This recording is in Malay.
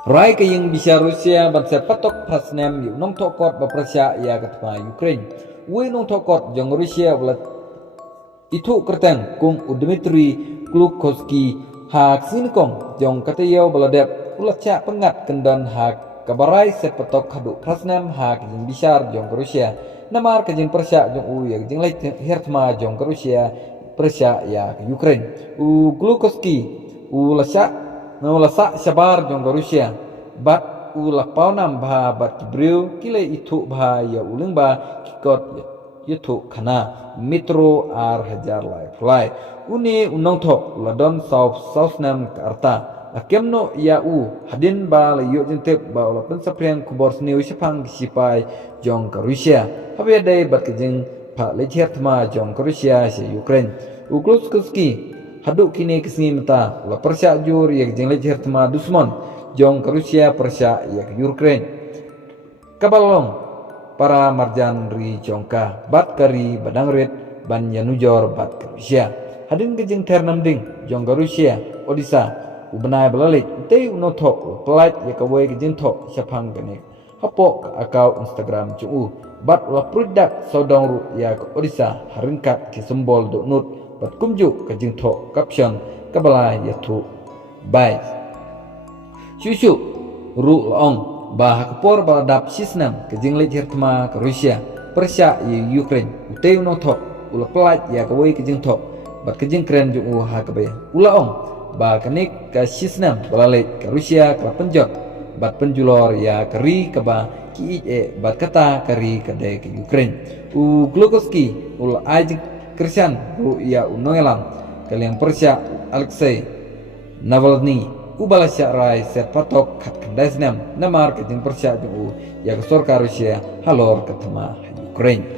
Rai ke yang bisa Rusia bansa patok prasnem yu nong tokot baprasya ya katma Ukraine. Ui nong tokot jong Rusia ulat itu kerteng kung Dmitry Glukovsky hak sinkong jong katayo baladep ulat cak pengat kendan hak kabarai sepatok hadu prasnem hak yang besar jong Rusia. Namar ke jeng persya jong ya jeng lait hertma jong Rusia persya ya Ukraine. Glukovsky lasak sabar jong Rusia bat paunam bah bat kibriu kile itu bah ya uling bah kikot itu kana mitro hajar lai uni unong tho ladon sausnam karta akemno ya hadin ba la yu jentep ba ula pensaprian kubor sniu sipang sipai jong Rusia habe dai bat kejeng pa lechertma jong Rusia se Ukraine Glukovsky haduk kini kesini mata la persya jur yak jeng lejer tema dusmon jong ke Rusia persya yak Ukraine kabalong para marjan ri jongka bat kari badang red ban yanujor bat ke Rusia hadin ke jeng ternam ding jong ke Rusia Odisa ubenai belalik te unoto pelat yak away ke jeng tok syapang kenek hapo ke akau Instagram cu bat la produk saudang ru yak Odisa haringkat ke sembol do nut bat kumju ke jeng tok caption kabala yatu bai Shushu ru long bah kepor baladap sisnam ke jeng lejer tema ke Rusia persya ye Ukraine utei no tok ula pelat ya kawai ke jeng tok bat ke jeng keren ju ha kabe ula ong bah kenik ke sisnam balalik ke Rusia ke penjot bat penjulor ya keri ke ba ki bat kata keri ke de ke Ukraine Glukovsky ula ajeng Christian ya unoelam kalian persya Alexei Navalny ubalasya rai set patok kat kendasnam namar ke jeng persya ju ya ke sorka Rusia halor ke tema Ukraine